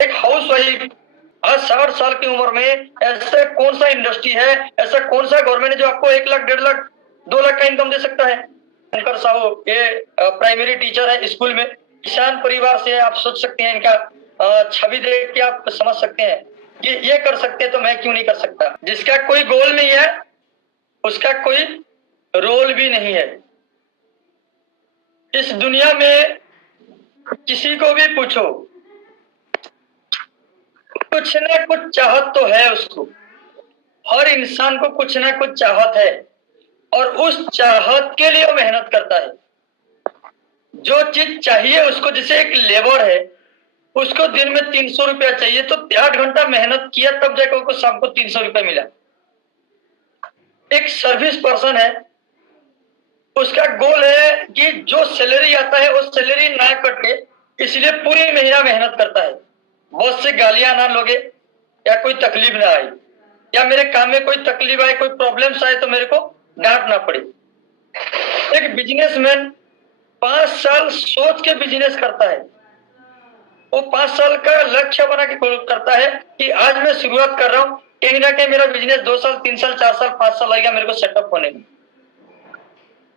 एक house wife आज 60 साल की उम्र में ऐसा कौन सा इंडस्ट्री है, ऐसा कौन सा गवर्नमेंट है जो आपको 1 लाख 1.5 लाख 2 लाख का इनकम दे सकता है। शंकर साहू ये प्राइमरी टीचर है स्कूल में, किसान परिवार से। आप सोच सकते हैं इनका छवि देख के आप समझ सकते हैं कि ये कर सकते हैं तो मैं क्यों नहीं कर सकता। जिसका कोई गोल नहीं है उसका कोई रोल भी नहीं है। इस दुनिया में किसी को भी पूछो, कुछ न कुछ चाहत तो है उसको। हर इंसान को कुछ ना कुछ चाहत है और उस चाहत के लिए वो मेहनत करता है। जो चीज चाहिए उसको, जैसे एक लेबर है उसको दिन में 300 रुपया चाहिए तो 8 घंटा मेहनत किया तब जाकर उसको शाम को 300 रुपया मिला। एक सर्विस पर्सन है, उसका गोल है कि जो सैलरी आता है वो सैलरी ना कटे, इसलिए पूरी महीना मेहनत करता है। बहुत से गालियां ना लोगे या कोई तकलीफ ना आए या मेरे काम में कोई तकलीफ आए, कोई प्रॉब्लम्स आए तो मेरे को डांट ना पड़े। एक बिजनेसमैन 5 साल सोच के बिजनेस करता है। वो 5 साल का लक्ष्य बना के करता है कि आज मैं शुरुआत कर रहा हूं, कहीं ना कहीं मेरा बिजनेस 2 साल 3 साल 4 साल 5 साल लगेगा मेरे को सेटअप होने में।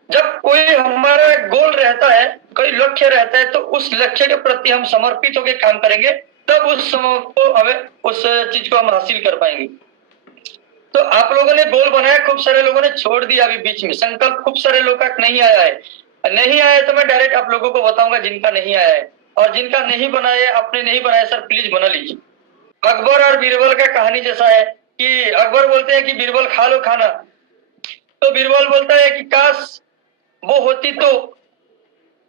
जब कोई हमारा गोल रहता है, कोई लक्ष्य रहता है, तो उस लक्ष्य के प्रति हम समर्पित होकर काम करेंगे, तब उस समय को हमें उस चीज को हम हासिल कर पाएंगे। तो आप लोगों ने गोल बनाया, खूब सारे लोगों ने छोड़ दिया अभी बीच में। संकल्प खूब सारे लोगों का नहीं आया है। नहीं आया है तो मैं डायरेक्ट आप लोगों को बताऊंगा जिनका नहीं आया है, और जिनका नहीं बनाया आपने नहीं बनाया सर प्लीज बना लीजिए। अकबर और बीरबल का कहानी जैसा है कि अकबर बोलते हैं कि बीरबल खा लो खाना, तो बीरबल बोलता है कि काश वो होती तो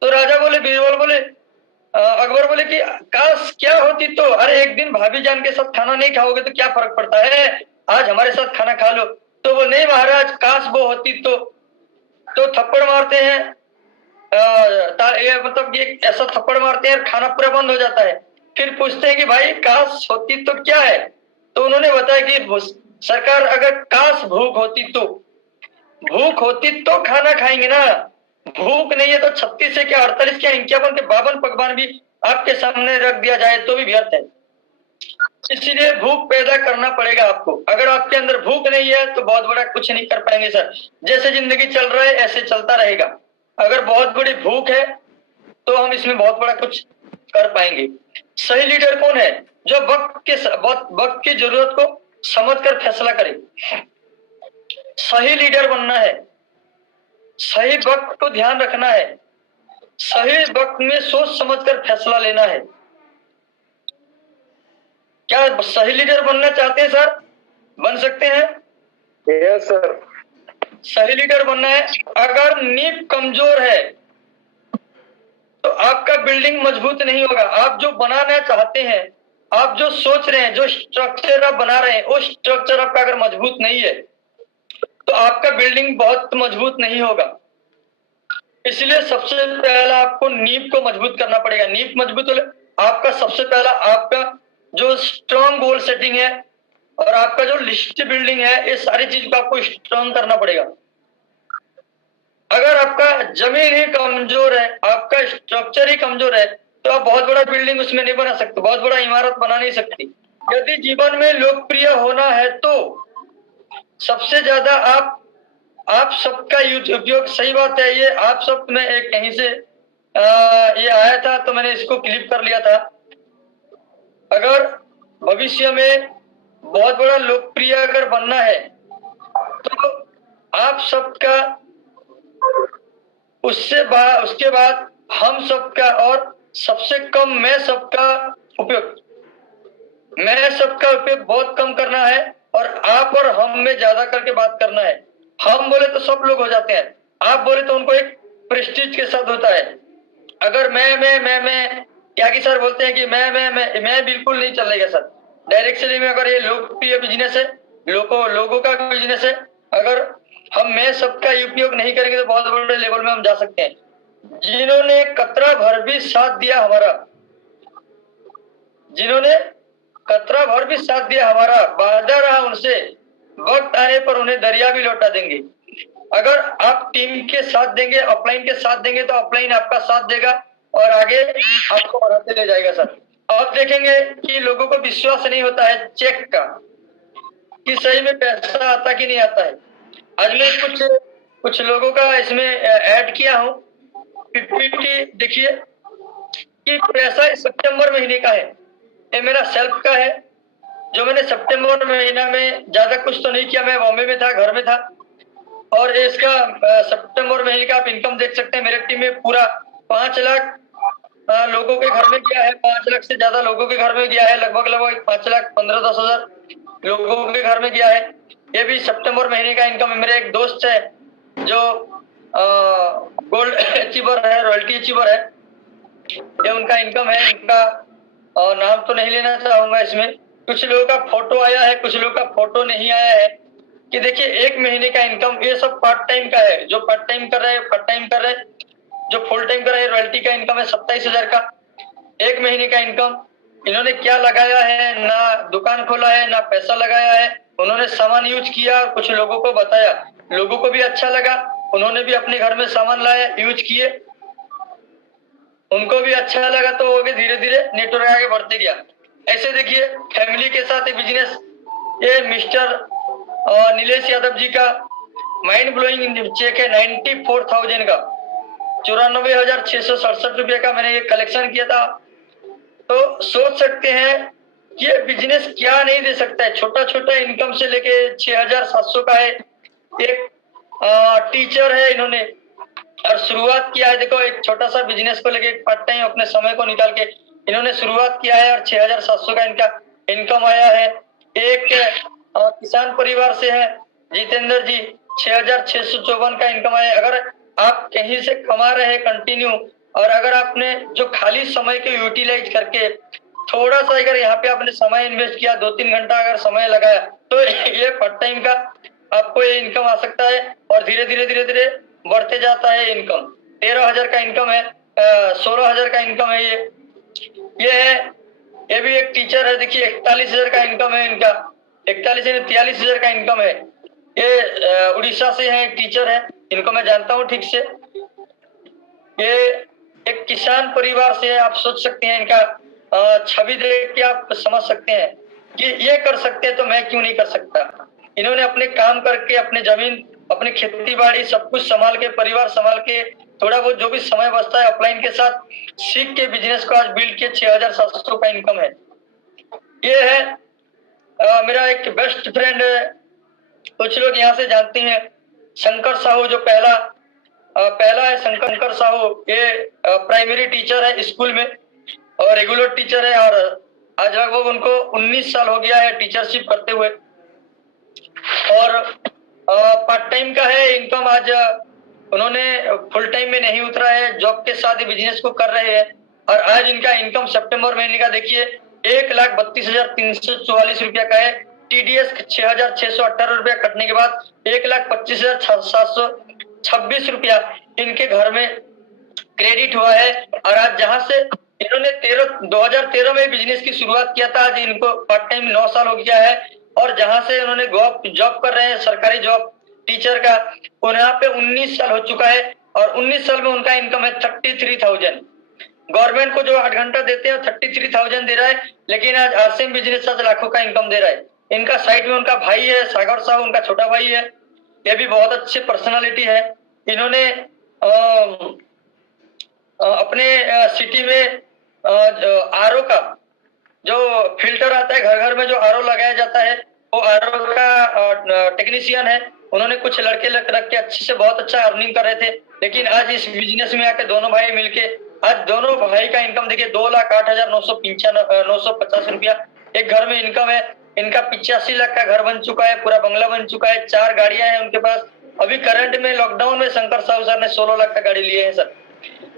राजा बोले, बीरबल बोले, अकबर बोले कि काश क्या होती तो। अरे एक दिन भाभी जान के साथ खाना नहीं खाओगे तो क्या फर्क पड़ता है, आज हमारे साथ खाना खा लो। तो वो नहीं महाराज काश वो होती तो थप्पड़ मारते हैं। ये मतलब ये ऐसा थप्पड़ मारते हैं खाना पूरा बंद हो जाता है। फिर पूछते हैं कि भाई काश होती तो क्या है, तो उन्होंने बताया कि सरकार अगर काश भूख होती तो खाना खाएंगे ना। भूख नहीं है तो 36 से क्या 48 क्या 51 के 52 पकवान भी आपके सामने रख दिया जाए तो भी व्यर्थ है। इसलिए भूख पैदा करना पड़ेगा आपको। अगर आपके अंदर भूख नहीं है तो बहुत बड़ा कुछ नहीं कर पाएंगे सर। जैसे जिंदगी चल रहा है ऐसे चलता रहेगा। अगर बहुत बड़ी भूख है तो हम इसमें बहुत बड़ा कुछ कर पाएंगे। सही लीडर कौन है? जो वक्त की जरूरत को समझकर फैसला करे। सही लीडर बनना है, सही वक्त को ध्यान रखना है, सही वक्त में सोच समझकर फैसला लेना है। क्या सही लीडर बनना चाहते हैं सर? बन सकते हैं? Yes sir. सही लीडर बनना है। अगर नींव कमजोर है तो आपका बिल्डिंग मजबूत नहीं होगा। आप जो बनाना चाहते हैं, आप जो सोच रहे हैं, जो स्ट्रक्चर आप बना रहे हैं, वो स्ट्रक्चर आपका अगर मजबूत नहीं है तो आपका बिल्डिंग बहुत मजबूत नहीं होगा। इसलिए सबसे पहला आपको नींव को मजबूत करना पड़ेगा। नींव मजबूत हो, आपका सबसे पहला आपका जो स्ट्रॉन्ग गोल सेटिंग है और आपका जो लिस्ट बिल्डिंग है, ये सारी चीज को आपको स्ट्रॉन्ग करना पड़ेगा। अगर आपका जमीन ही कमजोर है, आपका स्ट्रक्चर ही कमजोर है, तो आप बहुत बड़ा बिल्डिंग उसमें नहीं बना सकते, बहुत बड़ा इमारत बना नहीं सकती। यदि जीवन में लोकप्रिय होना है तो सबसे ज्यादा आप सबका उपयोग, सही बात है, ये आप सब में एक कहीं से ये आया था तो मैंने इसको क्लिप कर लिया था। अगर भविष्य में बहुत बड़ा लोकप्रिय अगर बनना है तो आप सबका, उसके बाद हम सबका, और सबसे कम मैं सबका उपयोग बहुत कम करना है और आप और हम में ज्यादा करके बात करना है। हम बोले तो सब लोग हो जाते हैं, आप बोले तो उनको एक प्रेस्टीज के साथ होता है। अगर मैं त्यागी सर बोलते हैं कि मैं बिल्कुल नहीं चलेगा सर। डायरेक्टली में अगर ये लोकप्रिय बिजनेस है, लोगों का बिजनेस है, अगर हम मैं सबका उपयोग नहीं करेंगे तो बहुत बड़े लेवल में हम जा सकते हैं। जिन्होंने कतरा भर भी साथ दिया हमारा, जिन्होंने कतरा भर भी साथ दिया हमारा, वादा रहा उनसे, वक्त आने पर उन्हें दरिया भी लौटा देंगे। अगर आप टीम के साथ देंगे, अपलाइन के साथ देंगे तो अपलाइन आपका साथ देगा और आगे आपको बढ़ाते ले जाएगा सर। आप देखेंगे कि लोगों को विश्वास नहीं होता है चेक का कि सही में पैसा आता कि नहीं आता है। आज मैं कुछ लोगों का इसमें ऐड किया हूँ पीपीटी, देखिए कि पैसा इस सितंबर महीने का है, ये मेरा सेल्फ का है जो मैंने सितंबर महीना में ज्यादा कुछ तो नहीं किया, मैं बॉम्बे में था, घर में था। और इसका सितंबर महीने का आप इनकम देख सकते हैं, मेरे टीम में पूरा 5 लाख लोगों के घर में गया है, 5 लाख से ज्यादा लोगों के घर में गया है, लगभग 5 लाख 15-10 हजार लोगों के घर में गया है। ये भी सितंबर महीने का इनकम है। मेरे एक दोस्त है जो गोल्ड अचीवर है, रॉयल्टी अचीवर है, ये उनका इनकम है। इनका नाम तो नहीं लेना चाहूंगा इसमें। कुछ लोगों का फोटो आया है, कुछ लोगों का फोटो नहीं आया है कि देखिए 1 महीने का इनकम, ये सब पार्ट टाइम का है। जो पार्ट टाइम कर रहे हैं पार्ट टाइम कर रहे हैं, जो फुल टाइम कर रहे हैं रॉयल्टी का इनकम है 27,000 का 1 महीने का इनकम। इन्होंने क्या लगाया है, ना दुकान खोला है ना पैसा लगाया है, उन्होंने सामान यूज किया, कुछ लोगों को बताया, लोगों को भी अच्छा लगा, उन्होंने भी अपने घर में सामान लाया, यूज किए, उनको भी अच्छा लगा, तो वो भी धीरे धीरे नेटवर्क आगे बढ़ते गया। ऐसे देखिए फैमिली के साथ बिजनेस, ये मिस्टर नीलेश यादव जी का माइंड ब्लोइंग चेक है 94,000 का, 94,667 रुपये का मैंने ये कलेक्शन किया था। तो सोच सकते हैं ये बिजनेस क्या नहीं दे सकता है। छोटा छोटा इनकम से लेके 6,700 का है। एक टीचर है, इन्होंने और शुरुआत किया है, देखो एक छोटा सा बिजनेस को लेके पार्ट टाइम अपने समय को निकाल के इन्होंने शुरुआत किया है और 6,700 का इनका इनकम आया है। एक किसान परिवार से है जितेंद्र जी, 6,654 का इनकम आया। अगर आप कहीं से कमा रहे हैं कंटिन्यू, और अगर आपने जो खाली समय को यूटिलाइज करके थोड़ा सा अगर यहाँ पे आपने समय इन्वेस्ट किया, 2-3 घंटा अगर समय लगाया, तो ये पार्ट टाइम का आपको ये इनकम आ सकता है और धीरे धीरे बढ़ते जाता है इनकम। 13,000 का इनकम है, 16,000 का इनकम है ये है। ये भी एक टीचर है, देखिए 41,000 का इनकम है इनका, 43,000 का इनकम है। ये उड़ीसा से है, एक टीचर है, इनको मैं जानता हूँ ठीक से। ये एक किसान परिवार से है, आप सोच सकते हैं इनका छवि देख के आप समझ सकते हैं कि ये कर सकते हैं तो मैं क्यों नहीं कर सकता। इन्होंने अपने काम करके अपने जमीन, अपनी खेती बाड़ी सब कुछ संभाल के, परिवार संभाल के, थोड़ा बहुत जो भी समय बचता है अपलाइन के साथ सीख के बिजनेस को आज बिल्ड किए, 6,700 का इनकम है। ये है मेरा एक बेस्ट फ्रेंड है, कुछ लोग यहाँ से जानते हैं, शंकर साहू, जो पहला है शंकर साहू। ये प्राइमरी टीचर है स्कूल में और रेगुलर टीचर है, और आज लगभग उनको 19 साल हो गया है टीचरशिप करते हुए। और पार्ट टाइम का है इनकम, आज उन्होंने फुल टाइम में नहीं उतरा है, जॉब के साथ ही बिजनेस को कर रहे हैं। और आज इनका इनकम सितंबर महीने का देखिए 1,32,344 रुपया का है। टीडीएस 6,618 रुपया कटने के बाद 1,25,726 रुपया इनके घर में क्रेडिट हुआ है। और आज जहां से इन्होंने 2013 में बिजनेस की शुरुआत किया था, आज इनको पार्ट टाइम 9 साल हो गया है। और जहां से उन्होंने जॉब कर रहे हैं, सरकारी जॉब टीचर का, यहाँ पे 19 साल हो चुका है और 19 साल में उनका इनकम है 33,000। गवर्नमेंट को जो 8 घंटा देते हैं 33,000 दे रहा है, लेकिन आज आरसीएम बिजनेस आज लाखों का इनकम दे रहा है। इनका साइड में उनका भाई है सागर साहू, उनका छोटा भाई है, ये भी बहुत अच्छे पर्सनालिटी है। इन्होंने अपने सिटी में आरओ का जो फिल्टर आता है, घर घर में जो आरओ लगाया जाता है, वो आरओ का टेक्नीशियन है। उन्होंने कुछ लड़के रख के अच्छे से बहुत अच्छा अर्निंग कर रहे थे, लेकिन आज इस बिजनेस में आके दोनों भाई मिलके, आज दोनों भाई का इनकम देखिए 2,08,950 रुपया एक घर में इनकम है। इनका 85 लाख का घर बन चुका है, पूरा बंगला बन चुका है, 4 गाड़ियां हैं उनके पास। अभी करंट में लॉकडाउन में शंकर साहू सर ने 16 लाख का गाड़ी लिए है सर।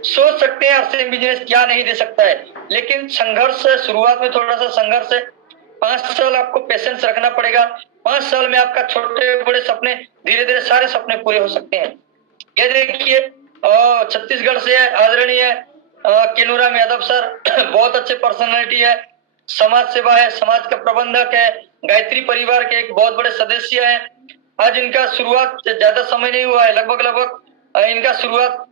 सोच सकते हैं आरसीएम बिजनेस क्या नहीं दे सकता है, लेकिन संघर्ष है, शुरुआत में थोड़ा सा संघर्ष है। 5 साल आपको पेशेंस रखना पड़ेगा। 5 साल में आपका छोटे बड़े सपने, धीरे धीरे सारे सपने पूरे हो सकते हैं। ये देखिए छत्तीसगढ़ से आदरणीय केनूराम यादव सर, बहुत अच्छे पर्सनालिटी है, समाज सेवा है, समाज का प्रबंधक है, गायत्री परिवार के एक बहुत बड़े सदस्य है। आज इनका शुरुआत ज्यादा समय नहीं हुआ है, लगभग इनका शुरुआत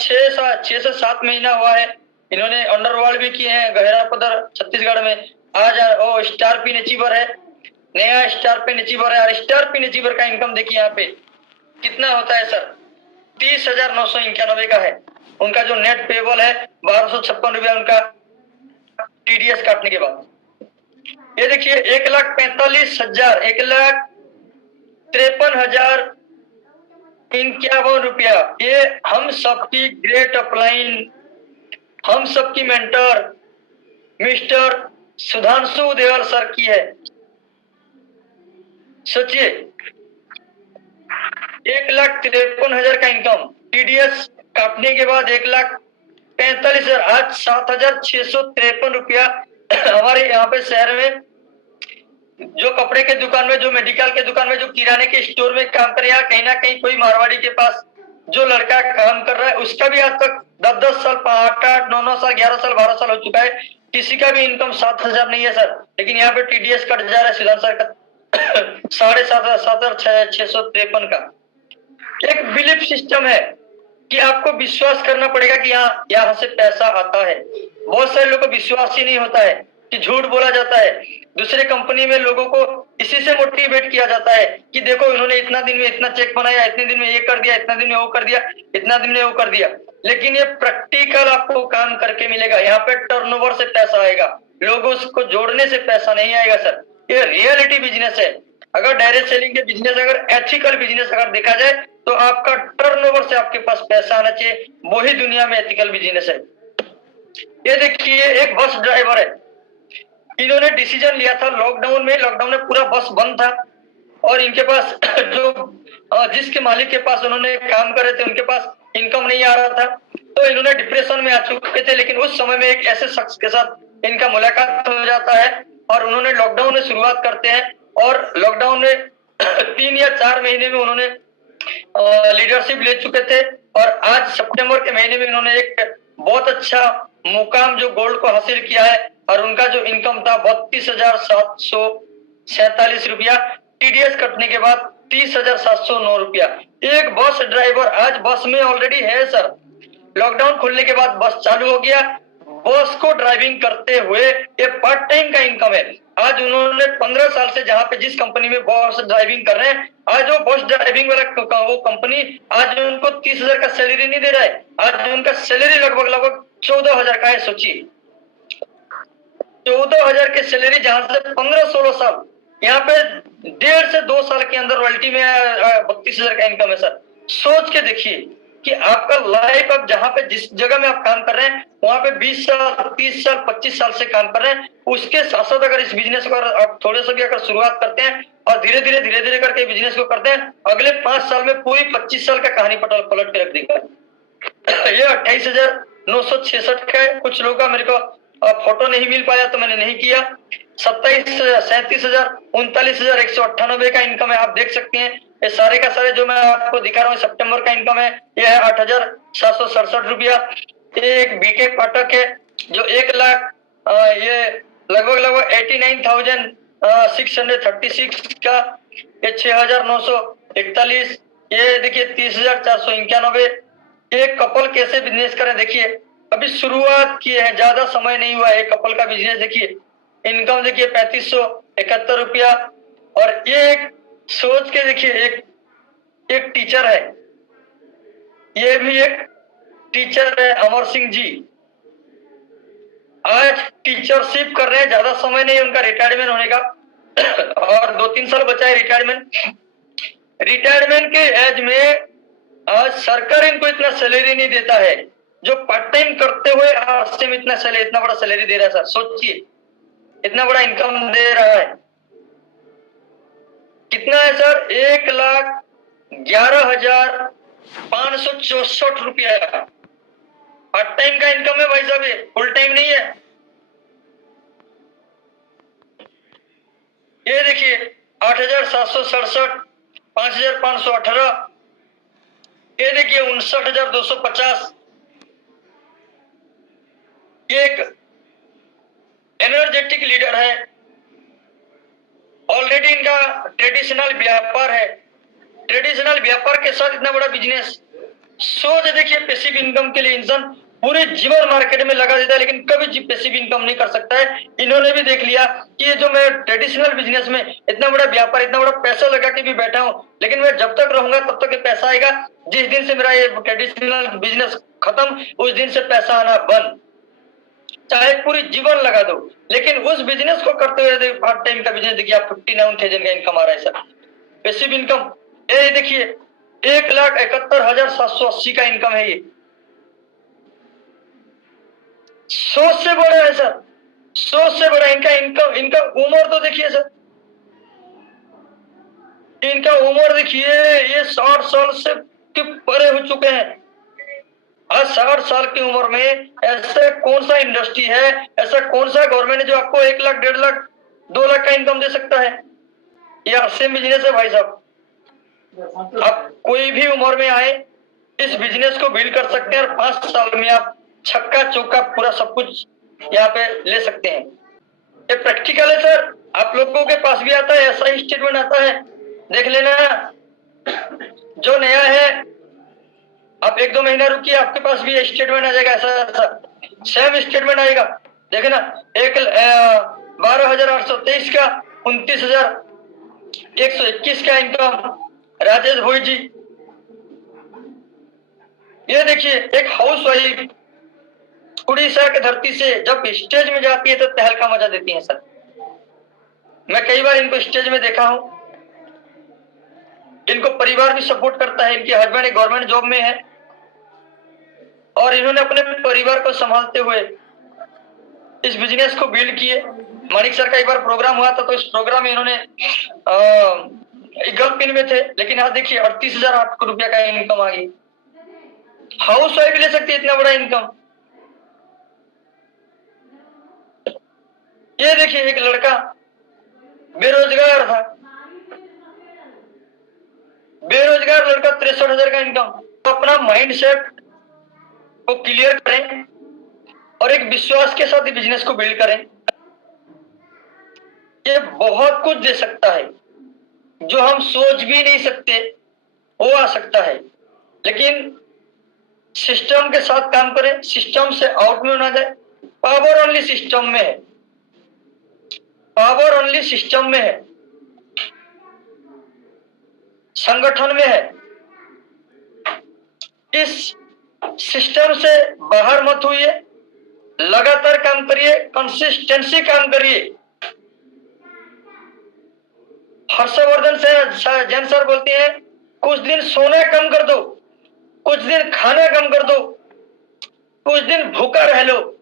6 से 7 महीना हुआ है। इन्होंने अंडरवर्ल्ड भी किए हैं, गहरा पदर छत्तीसगढ़ में। आज ओ स्टार पिन अचीवर है, नया स्टार पिन अचीवर है। और स्टार पिन अचीवर का इनकम देखिए यहाँ पे कितना होता है सर, 30,991 का है। उनका जो नेट पेबल है 1256 रुपया उनका टीडीएस काटने के बाद। ये देखिए 1,45,000, 1,53,051 रुपया। ये हम सबकी ग्रेट अपलाइन, हम सबकी मेंटर मिस्टर सुधांशु देवल सर की है। सोचिए 1,53,000 का इनकम, टीडीएस काटने के बाद 1,45,000, आज 7,653 रुपया हमारे यहाँ पे शहर में जो कपड़े के दुकान में, जो मेडिकल के दुकान में, जो किराने के स्टोर में काम कर रहे हैं, कहीं ना कहीं कोई मारवाड़ी के पास जो लड़का काम कर रहा है उसका भी आज तक 10-10 साल, 8-8, 9-9 साल, 11 साल, 12 साल हो चुका है, किसी का भी इनकम 7,000 नहीं है सर। लेकिन यहाँ पे टीडीएस कट जा रहा है सुधांशु सर का 7,653 का। एक बिलीफ सिस्टम है कि आपको विश्वास करना पड़ेगा कि यहाँ से पैसा आता है। बहुत सारे लोगों को विश्वास ही नहीं होता है कि झूठ बोला जाता है। दूसरे कंपनी में लोगों को इसी से मोटिवेट किया जाता है कि देखो इन्होंने इतना दिन में इतना चेक बनाया, इतने दिन में ये कर दिया, इतना दिन में वो कर दिया, इतना दिन में वो कर दिया। लेकिन ये प्रैक्टिकल आपको काम करके मिलेगा। यहाँ पे टर्नओवर से पैसा आएगा, लोगों को जोड़ने से पैसा नहीं आएगा सर। ये रियलिटी बिजनेस है। अगर डायरेक्ट सेलिंग के बिजनेस, अगर एथिकल बिजनेस अगर देखा जाए तो आपका टर्नओवर से आपके पास पैसा आना चाहिए, वही दुनिया में एथिकल बिजनेस है। ये देखिए एक बस ड्राइवर है, इन्होंने डिसीजन लिया था लॉकडाउन में पूरा बस बंद था और इनके पास जो जिसके मालिक के पास उन्होंने काम कर रहे थे उनके पास इनकम नहीं आ रहा था, तो इन्होंने डिप्रेशन में आ चुके थे। लेकिन उस समय में एक ऐसे शख्स के साथ इनका मुलाकात हो जाता है और उन्होंने लॉकडाउन में शुरुआत करते हैं और लॉकडाउन में 3 या 4 महीने में उन्होंने लीडरशिप ले चुके थे और आज सितंबर के महीने में उन्होंने एक बहुत अच्छा मुकाम जो गोल्ड को हासिल किया है और उनका जो इनकम था 32,747 रुपया, टीडीएस कटने के बाद 30,709 रुपया। एक बस ड्राइवर आज बस में ऑलरेडी है सर, लॉकडाउन खुलने के बाद बस चालू हो गया, बस को ड्राइविंग करते हुए ये पार्ट टाइम का इनकम है। आज उन्होंने 15 साल से जहां पे जिस कंपनी में बस ड्राइविंग कर रहे हैं, आज वो बस ड्राइविंग वाला वो कंपनी आज उनको 30,000 का सैलरी नहीं दे रहा है। आज उनका सैलरी लगभग 14,000 का है। सोचिए 14,000 की सैलरी, जहां से 15-16 साल, यहाँ पे 1.5 से 2 साल के अंदर रॉयल्टी में 32,000 का इनकम है सर। सोच के देखिए कि आपका लाइफ, अब जहां पे जिस जगह में आप काम कर रहे हैं वहां पे 20 साल, 30 साल, 25 साल से काम कर रहे हैं, उसके साथ साथ अगर इस बिजनेस को आप थोड़े से भी अगर शुरुआत करते हैं और धीरे धीरे करके बिजनेस को करते हैं, अगले 5 साल में पूरी 25 साल का कहानी पलट के रख देगा। ये 28,966 का है। कुछ लोगों का मेरे को फोटो नहीं मिल पाया तो मैंने नहीं किया। 37,000, 39,198 का इनकम है। आप देख सकते हैं ये सारे का सारे जो मैं आपको दिखा रहा हूँ सितंबर का इनकम है, ये है 8,767 रुपया। एक बीके पाठक है जो 1 लाख ये लगभग 89,636 का, ये 6,941, ये देखिए 30,491। एक कपल कैसे बिजनेस करें देखिए, अभी शुरुआत किए हैं, ज्यादा समय नहीं हुआ है। कपल का बिजनेस देखिए, इनकम देखिए 3,571 रुपया। और एक सोच के देखिए, एक टीचर है, ये भी एक टीचर है, अमर सिंह जी, आज टीचरशिप कर रहे हैं, ज्यादा समय नहीं है उनका रिटायरमेंट होने का और 2-3 साल बचा है रिटायरमेंट के एज में। आज सरकार इनको इतना सैलरी नहीं देता है जो पार्ट टाइम करते हुए आज से इतना बड़ा सैलरी दे रहा है सर। सोचिए इतना बड़ा इनकम दे रहा है, कितना है सर, 1,11,564 रुपया पार्ट टाइम का इनकम है भाई साहब, ये फुल टाइम नहीं है। ये देखिए 8,767, 5,518, ये देखिए 59,250। एक एनर्जेटिक लीडर है, ऑलरेडी इनका ट्रेडिशनल व्यापार है, ट्रेडिशनल व्यापार के साथ इतना बड़ा बिजनेस। सोच देखिए पैसिव इनकम के लिए इंसान पूरे जीवन मार्केट में लगा देता है, लेकिन कभी पैसिव इनकम नहीं कर सकता है। इन्होंने भी देख लिया कि ये जो मैं ट्रेडिशनल बिजनेस में इतना बड़ा व्यापार, इतना बड़ा पैसा लगा के भी बैठा हूं, लेकिन मैं जब तक रहूंगा तब तक ये पैसा आएगा। जिस दिन से मेरा ये ट्रेडिशनल बिजनेस खत्म, उस दिन से पैसा आना बंद, चाहे पूरी जीवन लगा दो। लेकिन उस बिजनेस को करते हुए पार्ट टाइम का बिजनेस देखिए, आप 59,000 का इनकम आ रहा है सर, पैसिव इनकम। ये देखिए 1,71,780 का इनकम है, ये 100 से बड़ा है सर, 100 से बड़ा इनका इनकम। इनका उम्र तो देखिए सर, इनका उम्र देखिए, ये 60 साल से के परे हो चुके हैं। आज 60 साल की उम्र में ऐसा कौन सा इंडस्ट्री है, ऐसा कौन सा गवर्नमेंट है जो आपको 1 लाख, 1.5 लाख, 2 लाख का इनकम दे सकता है? ये आरसीएम बिजनेस है भाई साहब। आप कोई भी उम्र में आए, इस बिजनेस को बिल्ड कर सकते हैं और 5 साल में आप छक्का चौका पूरा सब कुछ यहाँ पे ले सकते हैं। ये प्रैक्टिकल है सर, आप लोगों के पास भी आता है, ऐसा ही स्टेटमेंट आता है, देख लेना। जो नया है आप 1-2 महीना रुकिए, आपके पास भी स्टेटमेंट आ जाएगा, ऐसा सेम स्टेटमेंट आएगा। देखना 12,823 का, 29,121 का इनकम राजेश भोई जी। ये देखिए एक हाउस वाइफ उड़ीसा की धरती से जब स्टेज में जाती है तो तहलका मचा देती है सर। मैं कई बार इनको स्टेज में देखा हूं, इनको परिवार भी सपोर्ट करता है, इनके हस्बैंड एक गवर्नमेंट जॉब में है और इन्होंने अपने परिवार को संभालते हुए इस बिजनेस को बिल्ड किए। मानिक सर का एक बार प्रोग्राम हुआ था, तो इस प्रोग्राम में इन्होंने गर्ल पिन में थे, लेकिन आज देखिए 38,008 रुपया का इनकम आ गई। हाउस वाइफ ले सकती है इतना बड़ा इनकम। ये देखिए एक लड़का बेरोजगार था, बेरोजगार लड़का, 63,000 का इनकम। तो अपना माइंड सेट को क्लियर करें और एक विश्वास के साथ बिजनेस को बिल्ड करें। ये बहुत कुछ दे सकता है, जो हम सोच भी नहीं सकते वो आ सकता है, लेकिन सिस्टम के साथ काम करें, सिस्टम से आउट में ना जाए। पावर ओनली सिस्टम में है, पावर ओनली सिस्टम में है, संगठन में है। इस सिस्टम से बाहर मत होइए, लगातार काम करिए, कंसिस्टेंसी काम करिए। हर्षवर्धन से जैन सर बोलते हैं, कुछ दिन सोना कम कर दो, कुछ दिन खाना कम कर दो, कुछ दिन भूखा रह लो,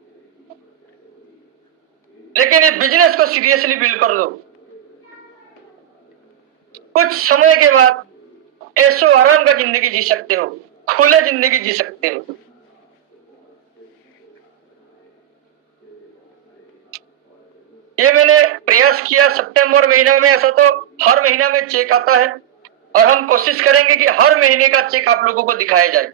लेकिन इस बिजनेस को सीरियसली बिल्ड कर दो। कुछ समय के बाद ऐसो आराम का जिंदगी जी सकते हो, खुले जिंदगी जी सकते हो। ये मैंने प्रयास किया सितंबर महीना में, ऐसा तो हर महीना में चेक आता है और हम कोशिश करेंगे कि हर महीने का चेक आप लोगों को दिखाया जाए।